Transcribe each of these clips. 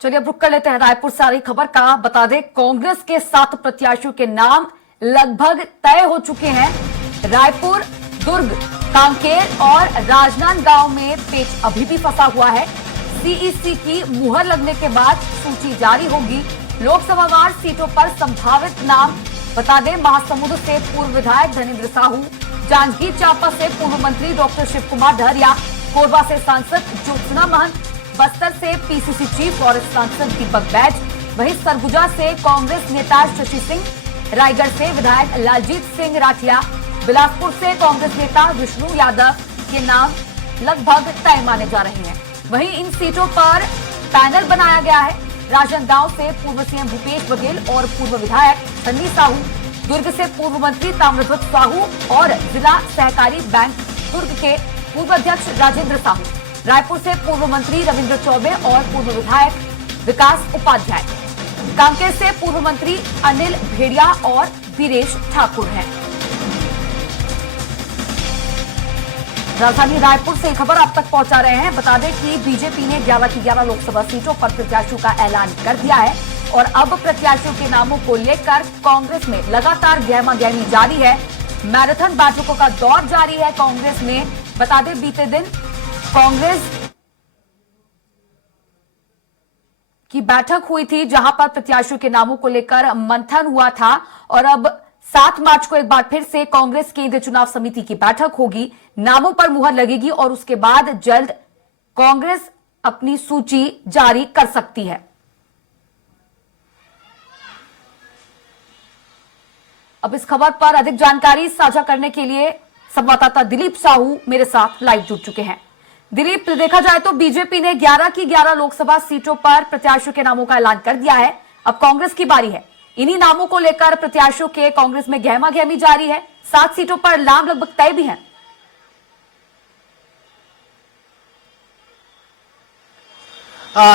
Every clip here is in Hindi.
चलिए अब रुक कर लेते हैं रायपुर से आ रही खबर का। बता दें कांग्रेस के 7 प्रत्याशियों के नाम लगभग तय हो चुके हैं। रायपुर, दुर्ग, कांकेर और राजनांदगांव में पेच अभी भी फंसा हुआ है। सीईसी की मुहर लगने के बाद सूची जारी होगी। लोकसभा वार सीटों पर संभावित नाम बता दें, महासमुंद से पूर्व विधायक धनेन्द्र साहू, जांजगीर चांपा से पूर्व मंत्री डॉक्टर शिव कुमार डहरिया, कोरबा से सांसद ज्योत्सना महंत, बस्तर से पीसीसी चीफ और सांसद दीपक बैज, वहीं सरगुजा से कांग्रेस नेता शशि सिंह, रायगढ़ से विधायक लालजीत सिंह राठिया, बिलासपुर से कांग्रेस नेता विष्णु यादव के नाम लगभग तय माने जा रहे हैं। वहीं इन सीटों पर पैनल बनाया गया है। राजनांदगांव से पूर्व सीएम भूपेश बघेल और पूर्व विधायक सन्नी साहू, दुर्ग से पूर्व मंत्री ताम्रध्वज साहू और जिला सहकारी बैंक दुर्ग के पूर्व अध्यक्ष राजेंद्र साहू, रायपुर से पूर्व मंत्री रविंद्र चौबे और पूर्व विधायक विकास उपाध्याय, कांकेर से पूर्व मंत्री अनिल भेड़िया और वीरेश ठाकुर हैं। राजधानी रायपुर से खबर आप तक पहुंचा रहे हैं। बता दें कि बीजेपी ने 11 की 11 लोकसभा सीटों पर प्रत्याशियों का ऐलान कर दिया है और अब प्रत्याशियों के नामों को लेकर कांग्रेस में लगातार गहमागहमी जारी है। मैराथन बैठकों का दौर जारी है कांग्रेस में। बता दें बीते दिन कांग्रेस की बैठक हुई थी जहां पर प्रत्याशियों के नामों को लेकर मंथन हुआ था और अब 7 मार्च को एक बार फिर से कांग्रेस केंद्रीय चुनाव समिति की बैठक होगी। नामों पर मुहर लगेगी और उसके बाद जल्द कांग्रेस अपनी सूची जारी कर सकती है। अब इस खबर पर अधिक जानकारी साझा करने के लिए संवाददाता दिलीप साहू मेरे साथ लाइव जुड़ चुके हैं। दिलीप, देखा जाए तो बीजेपी ने 11 की 11 लोकसभा सीटों पर प्रत्याशियों के नामों का ऐलान कर दिया है। अब कांग्रेस की बारी है। इन्हीं नामों को लेकर प्रत्याशियों के कांग्रेस में गहमागहमी जारी है। 7 सीटों पर नाम लगभग तय भी हैं।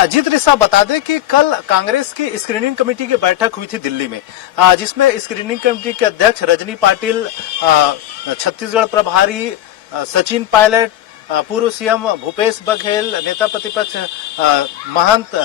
जी त्रिशा, बता दें कि कल कांग्रेस की स्क्रीनिंग कमेटी की बैठक हुई थी दिल्ली में, जिसमें स्क्रीनिंग कमेटी के अध्यक्ष रजनी पाटिल, छत्तीसगढ़ प्रभारी सचिन पायलट, पूर्व सीएम भूपेश बघेल, नेता प्रतिपक्ष महंत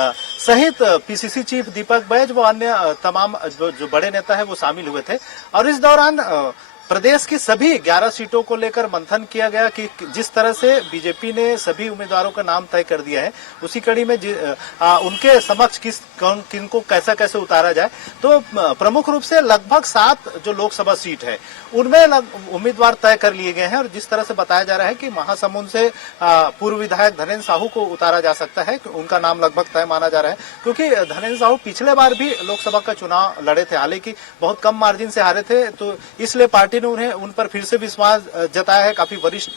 सहित पीसीसी चीफ दीपक बैज व अन्य तमाम जो बड़े नेता है वो शामिल हुए थे। और इस दौरान प्रदेश की सभी 11 सीटों को लेकर मंथन किया गया कि जिस तरह से बीजेपी ने सभी उम्मीदवारों का नाम तय कर दिया है, उसी कड़ी में उनके समक्ष किनको कैसा कैसे उतारा जाए। तो प्रमुख रूप से लगभग 7 जो लोकसभा सीट है उनमें उम्मीदवार तय कर लिए गए हैं। और जिस तरह से बताया जा रहा है कि महासमुंद से पूर्व विधायक धनेन्द्र साहू को उतारा जा सकता है, उनका नाम लगभग तय माना जा रहा है, क्योंकि धनेन्द्र साहू पिछले बार भी लोकसभा का चुनाव लड़े थे, हालांकि बहुत कम मार्जिन से हारे थे। तो इसलिए पार्टी ने उन्हें उन पर फिर से विश्वास जताया है। काफी वरिष्ठ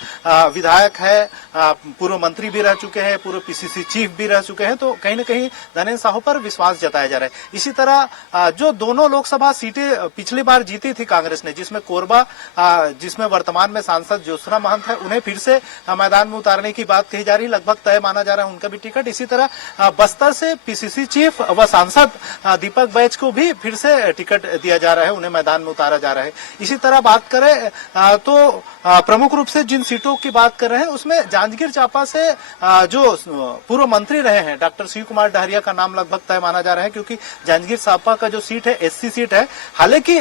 विधायक है, पूर्व मंत्री भी रह चुके हैं, पूर्व पीसीसी चीफ भी रह चुके हैं। तो कहीं न कहीं धनेन्द्र साहू पर विश्वास जताया जा रहा है। इसी तरह जो दोनों लोकसभा सीटें पिछली बार जीती थी कांग्रेस ने, जिसमें कोरबा, जिसमें वर्तमान में सांसद ज्योत्सना महंत है, उन्हें फिर से मैदान में उतारने की बात कही जा रही, लगभग तय माना जा रहा है उनका भी टिकट। इसी तरह बस्तर से पीसीसी चीफ व सांसद दीपक बैज को भी फिर से टिकट दिया जा रहा है, उन्हें मैदान में उतारा जा रहा है। इसी तरह बात करें तो प्रमुख रूप से जिन सीटों की बात कर रहे हैं उसमें जांजगीर चांपा से जो पूर्व मंत्री रहे हैं डॉक्टर शिव कुमार डहरिया का नाम लगभग तय माना जा रहा है, क्योंकि जांजगीर चांपा का जो सीट है एससी सीट है। हालांकि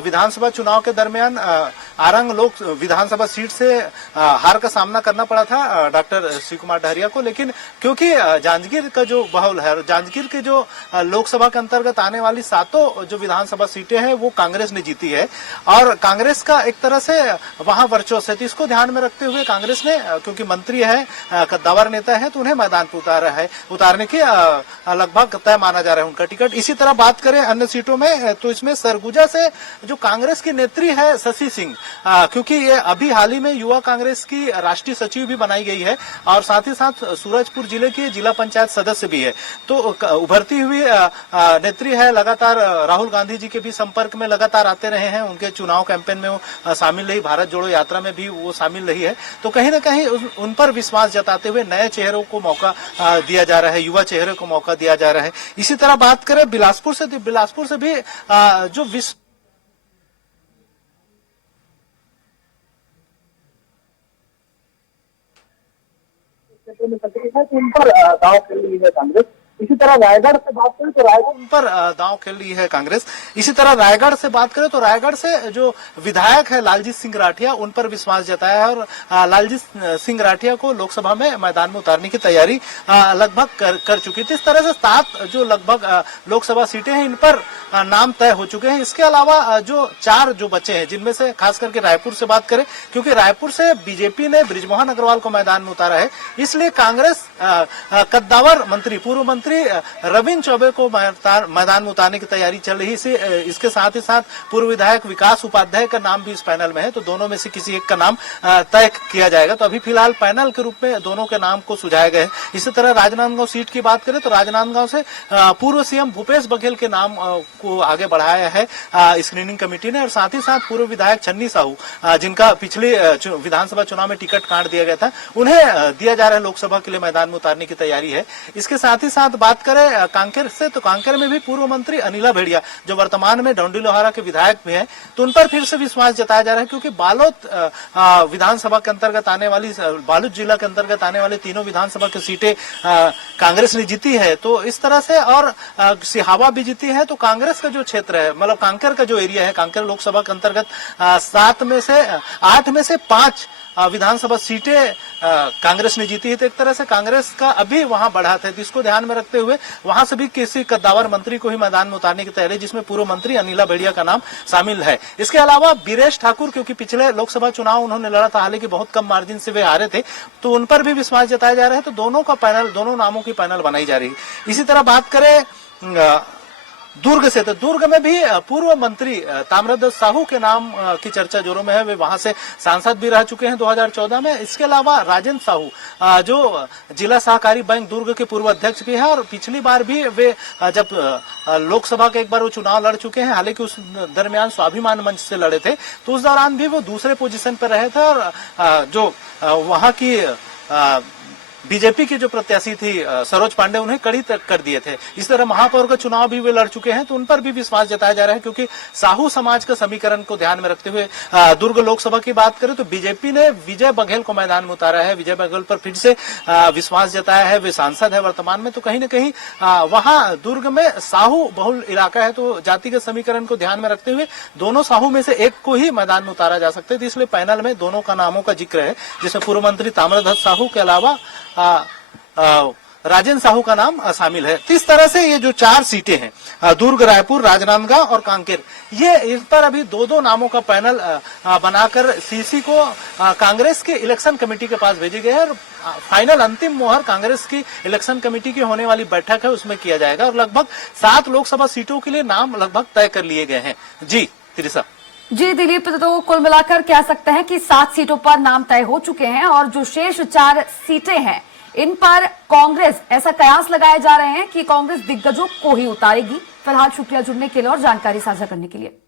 विधानसभा चुनाव के दरमियान आरंग लोक विधानसभा सीट से हार का सामना करना पड़ा था डॉक्टर शिव कुमार डहरिया को, लेकिन क्योंकि जांजगीर का जो माहौल है, जांजगीर के जो लोकसभा के अंतर्गत आने वाली 7 जो विधानसभा सीटें हैं वो कांग्रेस ने जीती है और कांग्रेस का एक तरह से वहां वर्चस्व है। तो इसको ध्यान में रखते हुए कांग्रेस ने, क्योंकि मंत्री है, कद्दावर नेता है, तो उन्हें मैदान पर उतारा है, उतारने की लगभग तय माना जा रहा है उनका टिकट। इसी तरह बात करें अन्य सीटों में तो इसमें सरगुजा से जो कांग्रेस की नेत्री है शशि सिंह, क्योंकि ये अभी हाल ही में युवा कांग्रेस की राष्ट्रीय सचिव भी बनाई गई है और साथ ही साथ सूरजपुर जिले की जिला पंचायत सदस्य भी है। तो उभरती हुई नेत्री है, लगातार राहुल गांधी जी के भी संपर्क में लगातार आते रहे हैं, उनके चुनाव कैंपेन में वो शामिल रही, भारत जोड़ो यात्रा में भी वो शामिल रही है। तो कहीं ना कहीं उन पर विश्वास जताते हुए नए चेहरों को मौका दिया जा रहा है, युवा चेहरे को मौका दिया जा रहा है। इसी तरह बात करें बिलासपुर से भी जो विश्व उन पर दाव खेल रही है कांग्रेस। इसी तरह रायगढ़ से बात करें तो रायगढ़ उन पर दांव खेल रही है कांग्रेस। इसी तरह रायगढ़ से बात करें तो रायगढ़ से जो विधायक है लालजीत सिंह राठिया, उन पर विश्वास जताया है और लालजीत सिंह राठिया को लोकसभा में मैदान में उतारने की तैयारी लगभग कर चुकी थी। इस तरह से 7 जो लगभग लोकसभा सीटें हैं इन पर नाम तय हो चुके हैं। इसके अलावा जो 4 जो बचे हैं, जिनमें से खास करके रायपुर से बात करें, क्योंकि रायपुर से बीजेपी ने बृजमोहन अग्रवाल को मैदान में उतारा है, इसलिए कांग्रेस कद्दावर मंत्री, पूर्व मंत्री रविंद्र चौबे को मैदान में उतारने की तैयारी चल रही है। इसके साथ ही साथ पूर्व विधायक विकास उपाध्याय का नाम भी इस पैनल में है, तो दोनों में से किसी एक का नाम तय किया जाएगा। तो अभी फिलहाल पैनल के रूप में दोनों के नाम को सुझाए गए हैं। इसी तरह राजनांदगांव सीट की बात करें तो राजनांदगांव से पूर्व सीएम भूपेश बघेल के नाम को आगे बढ़ाया है स्क्रीनिंग कमेटी ने, और साथ ही साथ पूर्व विधायक छन्नी साहू, जिनका पिछले विधानसभा चुनाव में टिकट काट दिया गया था, उन्हें दिया जा रहा है लोकसभा के लिए मैदान में उतारने की तैयारी है। इसके साथ ही साथ बात करें कांकेर से तो कांकेर में भी पूर्व मंत्री अनिला भेड़िया, जो वर्तमान में डोंडी लोहारा के विधायक भी हैं, तो उन पर फिर से विश्वास जताया जा रहा है, क्योंकि बालोद विधानसभा के अंतर्गत आने वाली, बालोद जिला के अंतर्गत आने वाली तीनों विधानसभा की सीटें कांग्रेस ने जीती है। तो इस तरह से, और सिहावा भी जीती है, तो कांग्रेस का जो क्षेत्र है, मतलब कांकेर का जो एरिया है, कांकेर लोकसभा के अंतर्गत 8 में से 5 विधानसभा सीटें कांग्रेस ने जीती है। तो एक तरह से कांग्रेस का अभी वहां बढ़त है, तो इसको ध्यान में रखते हुए वहां से भी किसी कद्दावर मंत्री को ही मैदान में उतारने की तैयारी, जिसमें पूर्व मंत्री अनिला भेड़िया का नाम शामिल है। इसके अलावा बीरेश ठाकुर, क्योंकि पिछले लोकसभा चुनाव उन्होंने लड़ा था, हालांकि बहुत कम मार्जिन से वे हारे थे, तो उन पर भी विश्वास जताया जा रहा है। तो दोनों का पैनल, दोनों नामों की पैनल बनाई जा रही है। इसी तरह बात करें दुर्ग से, तो दुर्ग में भी पूर्व मंत्री ताम्रध्वज साहू के नाम की चर्चा जोरों में है। वे वहां से सांसद भी रह चुके हैं 2014 में। इसके अलावा राजेंद्र साहू, जो जिला सहकारी बैंक दुर्ग के पूर्व अध्यक्ष भी हैं, और पिछली बार भी वे जब लोकसभा के एक बार वो चुनाव लड़ चुके हैं, हालांकि उस दरमियान स्वाभिमान मंच से लड़े थे, तो उस दौरान भी वो दूसरे पोजीशन पर रहे थे, और जो वहां की बीजेपी की जो प्रत्याशी थी सरोज पांडे, उन्हें कड़ी तक कर दिए थे। इस तरह महापौर का चुनाव भी वे लड़ चुके हैं, तो उन पर भी विश्वास जताया जा रहा है, क्योंकि साहू समाज का समीकरण को ध्यान में रखते हुए दुर्ग लोकसभा की बात करें तो बीजेपी ने विजय बघेल को मैदान में उतारा है। विजय बघेल पर फिर से विश्वास जताया है, वे सांसद है वर्तमान में, तो कहीं न कहीं वहां दुर्ग में साहू बहुल इलाका है, तो जातिगत समीकरण को ध्यान में रखते हुए दोनों साहू में से एक को ही मैदान में उतारा जा सकता है। तो इसलिए पैनल में दोनों का नामों का जिक्र है, जिसमें पूर्व मंत्री ताम्रध्वज साहू के अलावा राजेंद्र साहू का नाम शामिल है। तो इस तरह से ये जो 4 सीटें हैं, दुर्ग, रायपुर, राजनांदगांव और कांकेर, ये इस पर अभी 2-2 नामों का पैनल बनाकर सीसी को कांग्रेस के इलेक्शन कमेटी के पास भेजे गए हैं, और फाइनल अंतिम मोहर कांग्रेस की इलेक्शन कमेटी की होने वाली बैठक है उसमें किया जाएगा, और लगभग 7 लोकसभा सीटों के लिए नाम लगभग तय कर लिए गए हैं। जी त्रिशा। जी दिलीप, तो कुल मिलाकर कह सकते हैं कि 7 सीटों पर नाम तय हो चुके हैं, और जो शेष 4 सीटें हैं इन पर कांग्रेस, ऐसा कयास लगाए जा रहे हैं कि कांग्रेस दिग्गजों को ही उतारेगी। फिलहाल शुक्रिया जुड़ने के लिए और जानकारी साझा करने के लिए।